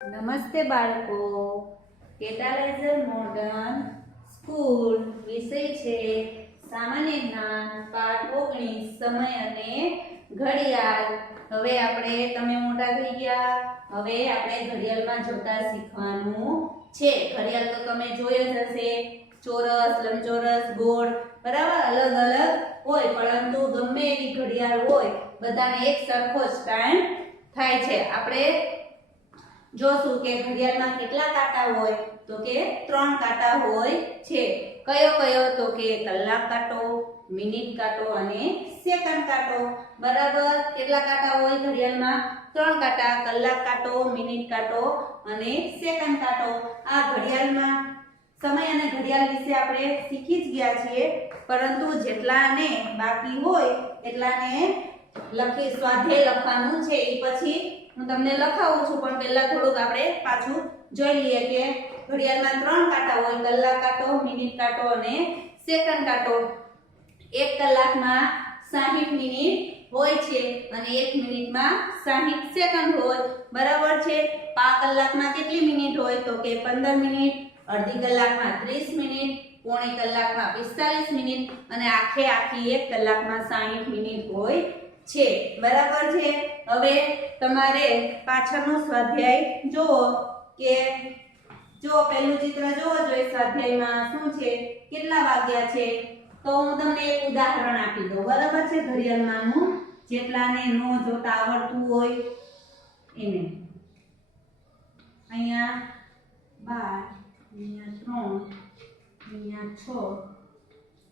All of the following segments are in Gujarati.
નમસ્તે બાળકો, કેટાલાઇઝર મોડર્ન સ્કૂલ વિષય છે સામાન્ય જ્ઞાન પાઠ 19 સમય અને ઘડિયાળ. હવે તમે મોટા થઈ ગયા, હવે આપણે ઘડિયાળમાં જોતા શીખવાનું છે. ઘડિયાળ તો તમે જોઈ જ હશે, ચોરસ, લંબચોરસ, ગોળ, બરાબર, અલગ અલગ હોય, પરંતુ ગમે એવી ઘડિયાળ હોય બધાને એક સરખો જ ટાઈમ થાય છે. આપણે જોશું કે ઘડિયાળમાં કેટલા કાંટા હોય, તો કે 3 કાંટા હોય છે. કયો કયો? તો કે કલાક કાંટો, મિનિટ કાંટો અને સેકન્ડ કાંટો. બરાબર, કેટલા કાંટા હોય ઘડિયાળમાં? 3 કાંટા, કલાક કાંટો, મિનિટ કાંટો અને સેકન્ડ કાંટો. આ ઘડિયાળમાં સમય અને ઘડિયાળ વિશે આપણે શીખી જ ગયા છીએ, પરંતુ જેટલાને બાકી હોય એટલાને સ્વાધ્યાય લખવાનું છે. એ પછી હું તમને લખાવું છું, પણ પહેલા થોડુંક આપણે પાછું જોઈ લઈએ કે ઘડિયાળમાં 3 કાંટા હોય, કલાક કાંટો, મિનિટ કાંટો અને સેકન્ડ કાંટો. 1 કલાકમાં 60 મિનિટ હોય છે અને 1 મિનિટમાં 60 સેકન્ડ હોય. બરાબર છે. 5 કલાકમાં કેટલી મિનિટ હોય? તો કે 15 મિનિટ, અડધી કલાકમાં 30 મિનિટ, પોણી કલાકમાં 45 મિનિટ અને આખી 1 કલાકમાં 60 મિનિટ હોય છે. બરાબર છે. હવે તમારે પાછળનો સ્વાધ્યાય જોવો કે જો પહેલું ચિત્ર જોવો જોઈએ સ્વાધ્યાયમાં શું છે, કેટલા વાગ્યા છે. તો હું તમને એક ઉદાહરણ આપી દઉં. બરાબર છે. ઘડિયાળમાંનું જેટલાને નો જોતા આવડતું હોય એને. અહીંયા 12, અહીંયા 3, અહીંયા 6,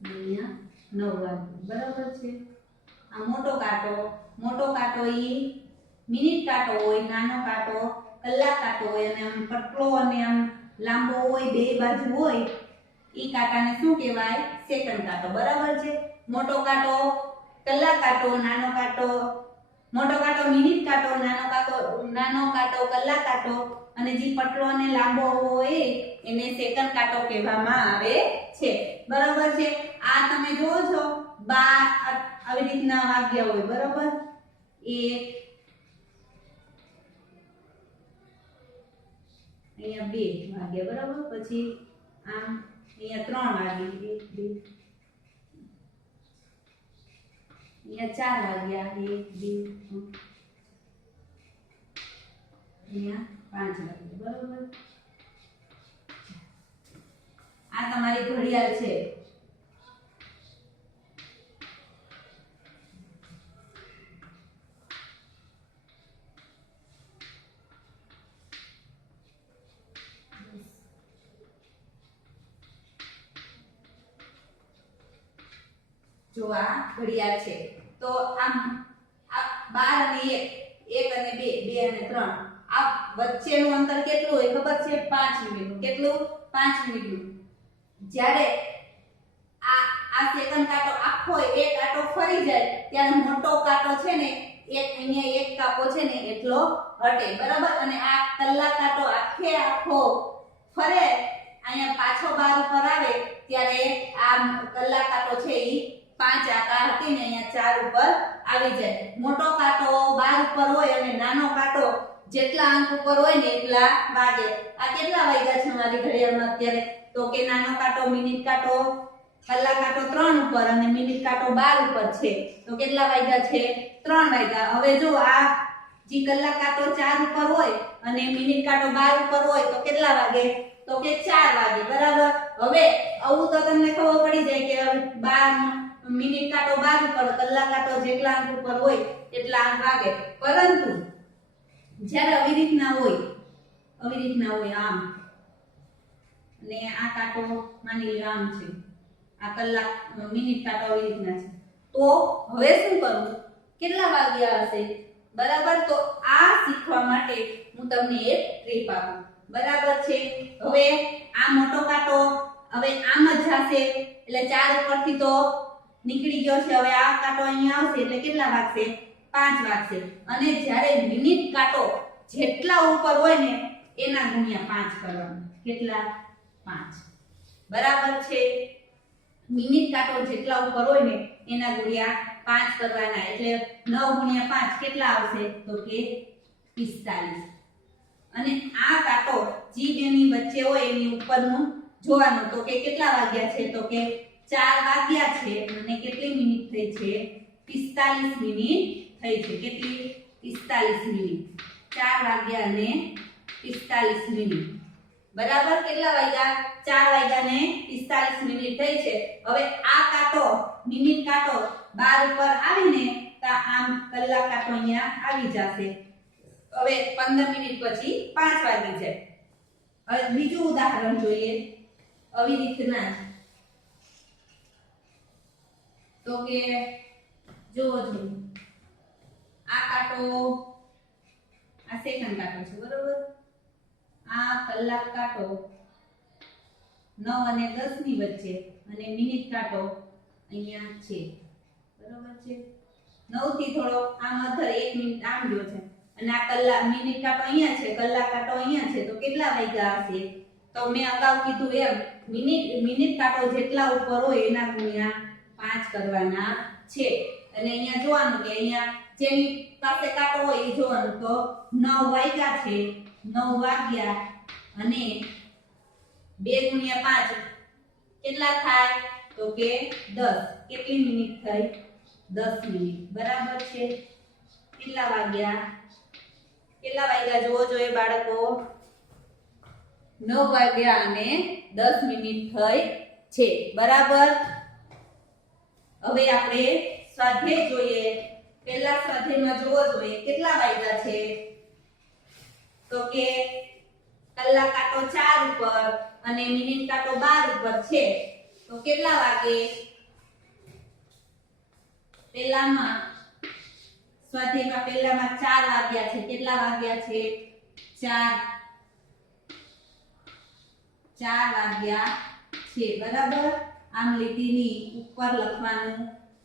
અહીંયા 9 વાગ્યા. બરાબર છે. આ મોટો કાંટો ઈ મિનિટ કાંટો હોય, નાનો કાંટો કલાક કાંટો હોય અને આમ પતલો અને આમ લાંબો હોય, બે બાજુ હોય, ઈ કાંટાને શું કહેવાય? સેકન્ડ કાંટો. બરાબર છે. મોટો કાંટો કલાક કાંટો, મોટો કાંટો મિનિટ કાંટો, નાનો કાંટો કલાક કાંટો અને જે પતલો અને લાંબો હોય એને સેકન્ડ કાંટો કહેવામાં આવે છે. બરાબર છે. આ તમે જોવો છો આવી રીતના વાગ્યા હોય. બરાબર, 1, અહીંયા 2 વાગ્યા. બરાબર, પછી આમ અહીંયા 3 વાગે, 1, 2, અહીંયા 4 વાગ્યા, 1, 2, 3, અહીંયા 5 વાગ્યા. બરાબર, આ તમારી ઘડિયાળ છે. જો આ ઘડિયાળ છે, તો આમ આ 12 અને 1, 1 અને 2, 2 અને 3, આ વચ્ચેનું અંતર કેટલું હોય ખબર છે? 5 મિનિટનું. કેટલું? 5 મિનિટનું. જ્યારે આ સેકન્ડ કાંટો આખો એક કાંટો ફરી જાય ત્યારે મોટો કાંટો છે ને અહીંયા એક કાપો છે ને એટલો હટે. બરાબર, અને આ કલાક કાંટો આખો ફરે, અહીંયા પાછો બાર ઉપર આવે ત્યારે આ કલાક કાંટો છે ઈ 5 આકાર હતી ને અહીંયા 4 ઉપર આવી જાય. મોટો કાંટો 12 ઉપર હોય અને નાનો કાંટો જેટલા અંક ઉપર હોય ને એટલા વાગે. આ કેટલા વાગ્યા છે મારી ઘડિયાળમાં અત્યારે? તો કે નાનો કાંટો, મિનિટ કાંટો, કલાક કાંટો 3 ઉપર અને મિનિટ કાંટો 12 ઉપર છે. તો કેટલા વાગ્યા છે? 3 વાગ્યા. હવે જો આ જે કલાક કાંટો 4 ઉપર હોય અને મિનિટ કાંટો 12 ઉપર હોય તો કેટલા વાગે? તો કે 4 વાગે. બરાબર. હવે આવું તો તમને ખબર પડી જાય કે 12 મિનિટ કાંટો 12 ઉપર, કલાક કાંટો જેટલા અંક ઉપર હોય એટલા અંક વાગે. પરંતુ જ્યારે આવી રીતના હોય આમ, અને આ કાંટો માની લો આમ છે, આ કલાક મિનિટ કાંટો આવી રીતના છે, તો હવે શું કરવું? કેટલા વાગ્યા હશે? બરાબર, તો આ શીખવા માટે હું તમને એક ટ્રીપ આપું. બરાબર છે. હવે આ મોટો કાંટો હવે આમ જ જશે એટલે 4 ઉપરથી તો નીકળી ગયો છે. હવે આ કાંટો અહીંયા આવશે એટલે કેટલા વાગશે? 5 વાગશે. અને જ્યારે મિનિટ કાંટો જેટલા ઉપર હોય ને એના ગુણ્યા 5 કરવાનું. કેટલા? 5. બરાબર છે. મિનિટ કાંટો જેટલા ઉપર હોય ને એના ગુણ્યા 5 કરવાના, એટલે 9 ગુણ્યા 5 કેટલા આવશે? તો કે 45. અને એની ઉપરનું જોવાનું. તો કે કેટલા વાગ્યા છે? તો કે 4 વાગ્યા છે અને કેટલી મિનિટ થઈ છે? 45 મિનિટ થઈ છે. કેટલી? 45 મિનિટ. 4 વાગ્યા અને 45 મિનિટ. બરાબર. કેટલા વાગ્યા? 4 વાગ્યા ને 45 મિનિટ થઈ છે. હવે આ કાંટો મિનિટ કાંટો 12 ઉપર આવીને તો આમ કલાક કાંટો અહીંયા આવી જશે. હવે 15 મિનિટ પછી 5 વાગી જાય. હવે બીજું ઉદાહરણ જોઈએ આવી રીતના જ. તો કે જો આ કાંટો આ સેકન્ડ કાંટો છે, બરોબર. આ કલાક કાંટો 9 અને 10 ની વચ્ચે અને મિનિટ કાંટો અહીંયા છે, બરોબર છે. 9 થી થોડો આમ અધર 1 મિનિટ આમ ગયો છે અને આ કલાક મિનિટ કાંટો અહીંયા છે, કલાક કાંટો અહીંયા છે. તો કેટલા વાગ્યા હશે? તો મેં અગાઉ કીધું એમ મિનિટ કાંટો જેટલા ઉપર હોય એના ગુણ્યા 5 કરવાના છે. અને અહીંયા જોવાનું કે અહીંયા જેની પાસે કાંટો હોય એ જોવાનું. તો 9 વાગ્યા છે, 9 વાગ્યા અને 2 ગુણ્યા 5 કેટલા થાય? તો કે 10. કેટલી મિનિટ થઈ? 10 મિનિટ. બરાબર છે. કેટલા વાગ્યા? કેટલા વાગ્યા જોવો જોઈએ બાળકો? 9 વાગ્યા અને 10 મિનિટ થઈ છે. બરાબર. હવે આપણે સ્વાધ્યાય જોઈએ. પહેલા સ્વાધ્યાયમાં જોવો જોઈએ કેટલા વાગ્યા છે? તો કે કલાક કાંટો 4 ઉપર અને મિનિટ કાંટો 12 ઉપર છે. તો કેટલા વાગે? પહેલામાં સ્વાધ્યાયમાં પહેલામાં 4 વાગ્યા છે. કેટલા વાગ્યા છે? 4 વાગ્યા છે. બરાબર. આમ લીટીની ઉપર લખવાનું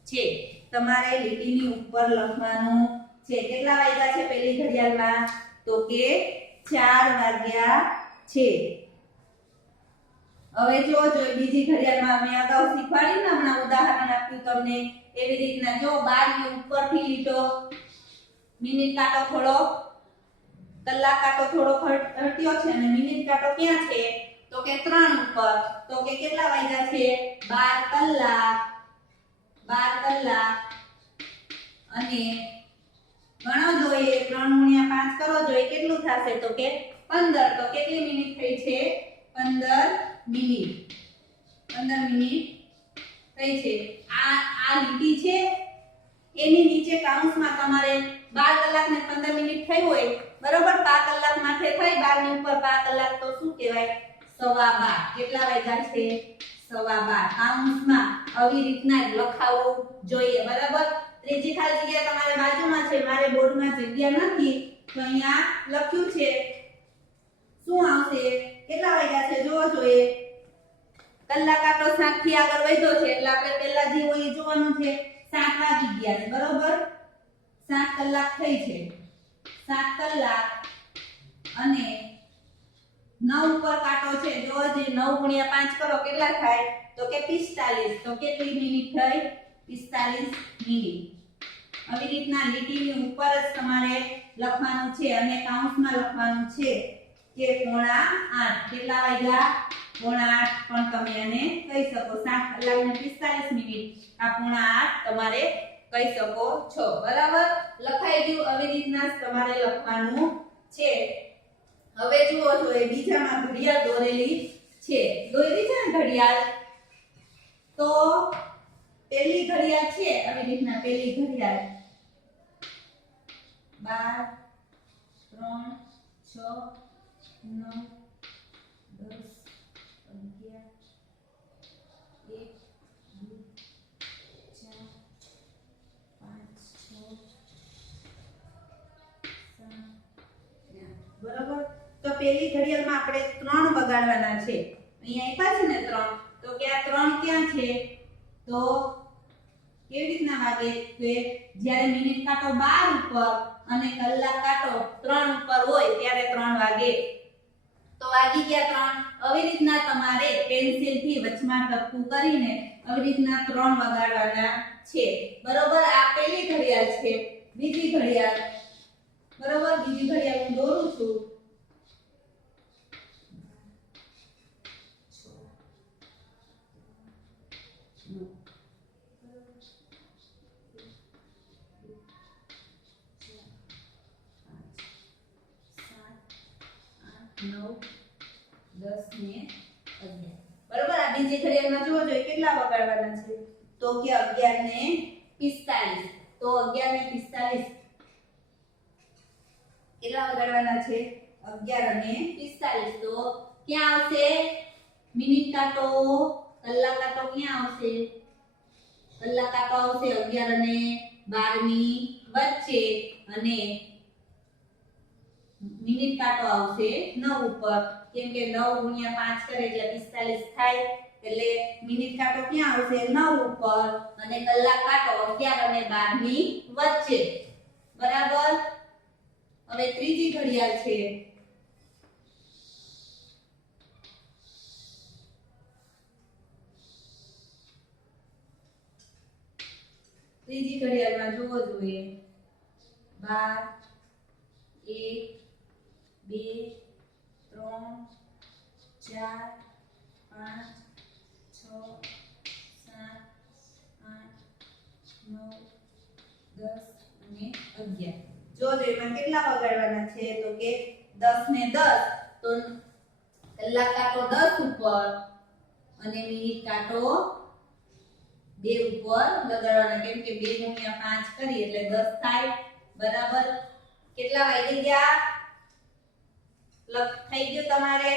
છે. તમારે લીટીની ઉપર લખવાનું છે. કેટલા વાગ્યા છે પહેલી ઘડિયાળમાં? તો કે 4 વાગ્યા છે. હવે જો બીજી ઘડિયાળમાં મેં અગાઉ શીખવાડ્યું ને, હમણાં ઉદાહરણ આપ્યું તમને એવી રીતના જો 12 ની ઉપરથી લીટો મિનિટ કાંટો થોડો કલાક કાંટો થોડો હટ્યો છે અને મિનિટ કાંટો ક્યાં છે? તો કે 3 ઉપર. તો કે કેટલા વાગ્યા છે? 12 કલાક. 12 કલાક અને ગણો જોઈએ 3 ગુણ્યા 5 કરો જોઈએ કેટલું થશે? તો કે 15. તો કેટલી મિનિટ થઈ છે? 15 મિનિટ. 15 મિનિટ થઈ છે. આ લીટી છે એની નીચે કૌંસમાં તમારે 12 કલાક ને 15 મિનિટ થઈ હોય, બરોબર. 5 કલાક માથે થઈ 12 ની ઉપર 5 કલાક તો શું કહેવાય? 12:15. કેટલા વાગ્યા છે? 12:15. કૌંસમાં આવી રીતના જ લખાવવું જોઈએ, બરાબર. ત્રીજી ખાલી જગ્યા તમારે બાજુમાં છે, મારે બોર્ડમાં જગ્યા નથી તો અહીંયા લખ્યું છે. શું આવશે? કેટલા વાગ્યા છે જોવો જોઈએ. કલાક કાંટો 7 થી આગળ વધ્યો છે એટલે આપણે પહેલા જે હોય એ જોવાનું છે. 7 વાગી ગયા છે, બરોબર. 7 કલાક થઈ છે. 7 કલાક અને 9 ઉપર કાંટો છે. જો જે 9 ગુણ્યા 5 કરો કેટલા થાય? તો કે 45. તો કેટલી મિનિટ થઈ? 45 મિનિટ. આવી રીતના લીટીની ઉપર જ તમારે લખવાનું છે અને કૌંસમાં લખવાનું છે કે 7:45. કેટલા વાગ્યા? 7:45 પણ તમે આને કહી શકો. 7 કલાક ને 45 મિનિટ આ 7:45 તમારે કહી શકો છો, બરાબર. લખાઈ ગયું. આવી રીતના જ તમારે લખવાનું છે. હવે જુઓ છો એ બીજામાં ઘડિયાળ દોરેલી છે. દોરી છે ને ઘડિયાળ. તો પહેલી ઘડિયાળ છે આવી રીતના. પહેલી ઘડિયાળ 12 3 6 9 10 11 12 13 14 15 16 17 બરાબર. તો પહેલી ઘડિયાળમાં આપણે 3 વગાડવાના છે. અહીંયા આપ્યા છે ને 3. તો કે આ 3 ક્યાં છે? તો કેવી રીતના વાગે? કે જ્યારે મિનિટ કાંટો 12 ઉપર અને કલાક કાંટો 3 ઉપર હોય ત્યારે 3 વાગે. તો વાગી ગયા 3. આવી રીતના તમારે પેન્સિલથી વચમાં ટપકું કરીને આવી રીતના 3 વગાડવાના છે, બરોબર. આ પહેલી ઘડિયાળ છે. બીજી ઘડિયાળ, બરોબર. બીજી ઘડિયાળ હું દોરું છું. 9 10 ને 11 બરોબર આ બીજી ઘડિયાળમાં જોવો જોઈએ કેટલા વગાડવાના છે તો કે 11 ને 45 તો 11 ને 45 કેટલા વગાડવાના છે 11 અને 45 તો ક્યાં આવશે મિનિટ કાંટો કલાક કાંટો ક્યાં આવશે કલાક કાંટો આવશે 11 અને 12 ની વચ્ચે અને મિનિટ કાંટો આવશે 9 ઉપર કેમ કે 9 ગુણ્યા 5 કરે એટલે 45 થાય એટલે મિનિટ કાંટો ક્યાં આવશે 9 ઉપર અને કલાક કાંટો 11 અને 12 ની વચ્ચે બરાબર હવે ત્રીજી ઘડિયાળ છે ત્રીજી ઘડિયાળમાં જોવો જોઈએ 12 1 2 3 4 5 6 7 8 9 10 અને 11 જો એમાં કેટલા વગાડવાના છે તો કે 10 ને 10 તો કલાક કાંટો 10 ઉપર અને મિનિટ કાંટો 2 ઉપર લગાડવાના કેમ કે 2 ગુણ્યા 5 કરી એટલે 10 થાય બરાબર કેટલા વાગી ગયા થઈ ગયું તમારે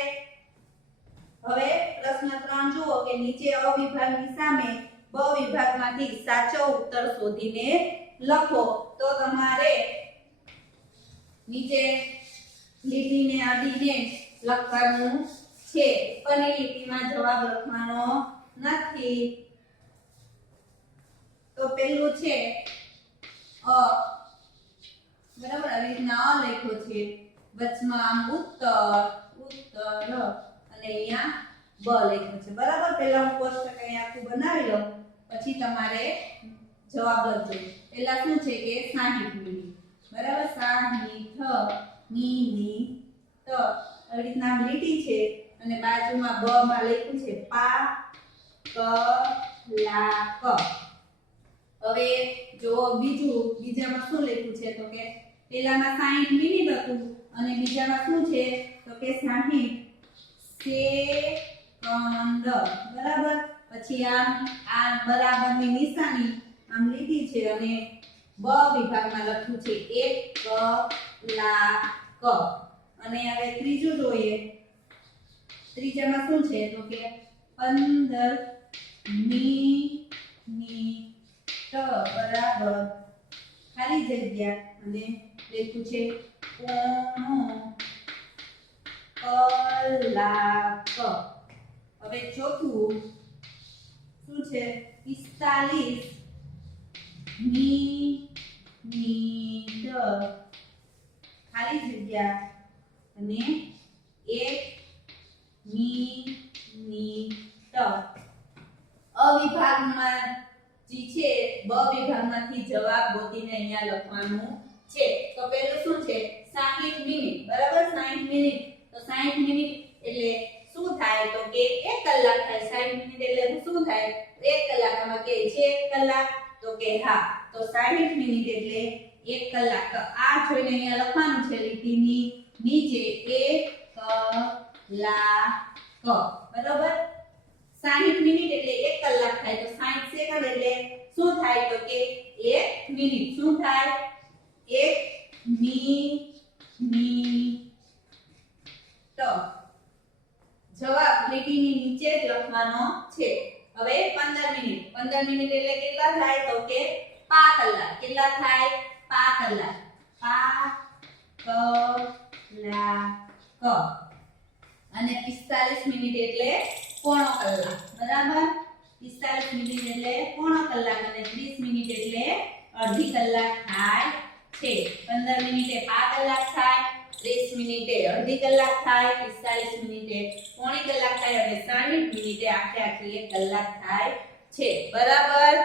હવે પ્રશ્ન 3 જુઓ કે નીચે અ વિભાગની સામે બ વિભાગમાંથી સાચો ઉત્તર શોધીને લખો તો તમારે નીચે લીટીને અડીને લખવાનું છે પણ એ લીટીમાં જવાબ લખવાનો નથી તો પહેલું છે અ બરાબર આવી રીતના અ લખ્યો છે વચમાં આમ ઉત્તર અને અહીંયા બ લખ્યો છે બરાબર પહેલા હું કોષ્ટક અહીંયા આખું બનાવી લઉં પછી તમારે જવાબ લખજો પહેલા શું છે કે 60 મિનિટ બરાબર 60 મિનિટ આવી રીતના આમ લીટી છે અને બાજુમાં બ માં લખ્યું છે કલાક હવે જો બીજામાં શું લખ્યું છે તો કે પહેલામાં 60 મિનિટ હતું અને બીજામાં શું છે તો કે 60 સેકન્ડ બરાબર પછી આ બરાબરની નિશાની આમ લીધી છે અને બ વિભાગમાં લખ્યું છે 1 કલાક અને હવે ત્રીજું જોઈએ ત્રીજામાં શું છે તો કે 15 મિનિટ બરાબર ખાલી જગ્યા અને લખ્યું છે કલાક હવે ચોથું શું છે 45 મિનિટ ખાલી જગ્યા અને 1 મિનિટ અવિભાગમાં જી છે બ વિભાગમાંથી જવાબ ગોતીને અહીંયા લખવાનું છે તો પહેલું શું છે 60 મિનિટ બરાબર 60 મિનિટ તો 60 મિનિટ એટલે શું થાય તો કે 1 કલાક થાય 60 મિનિટ એટલે શું થાય 1 કલાકમાં કે છે 1 કલાક તો કે હા તો 60 મિનિટ એટલે 1 કલાક તો આ જોઈને અહીંયા લખવાનું છે લીટીની નીચે 1 કલાક બરાબર 60 મિનિટ એટલે 1 કલાક થાય તો 60 સેકન્ડ એટલે શું થાય તો કે 1 મિનિટ શું થાય 1 મિનિટ જવાબ લીટીની નીચે જ લખવાનો છે હવે 15 મિનિટ એટલે કેટલા થાય તો કે 5 કલાક કેટલા થાય 5 કલાક 5 કલાક અને 45 મિનિટ એટલે પોણો કલાક બરાબર 45 મિનિટ એટલે પોણો કલાક અને 30 મિનિટ એટલે અડધી કલાક થાય છે 15 મિનિટે 5 કલાક થાય 30 મિનિટે અડધી કલાક થાય 45 મિનિટે પોણી કલાક થાય અને 60 મિનિટે આખી 1 કલાક થાય છે બરાબર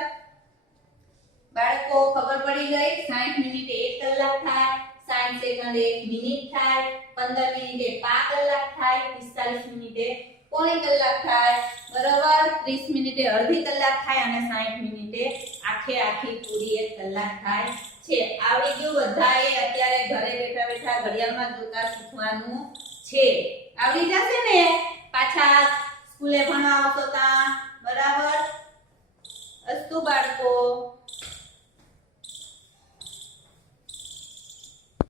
બાળકો ખબર પડી ગઈ 60 મિનિટે 1 કલાક થાય 60 સેકન્ડ 1 મિનિટ થાય 15 મિનિટે 5 કલાક થાય 45 મિનિટે પોણી કલાક થાય બરાબર 30 મિનિટે અડધી કલાક થાય અને 60 મિનિટે આખી પૂરી 1 કલાક થાય છે આવડી ગયું બધાએ અત્યારે ઘરે બેઠા ઘડિયાળમાં જોતા શીખવાનું છે. આવડી જશે ને? પાછા સ્કૂલે ભણવા આવશો તા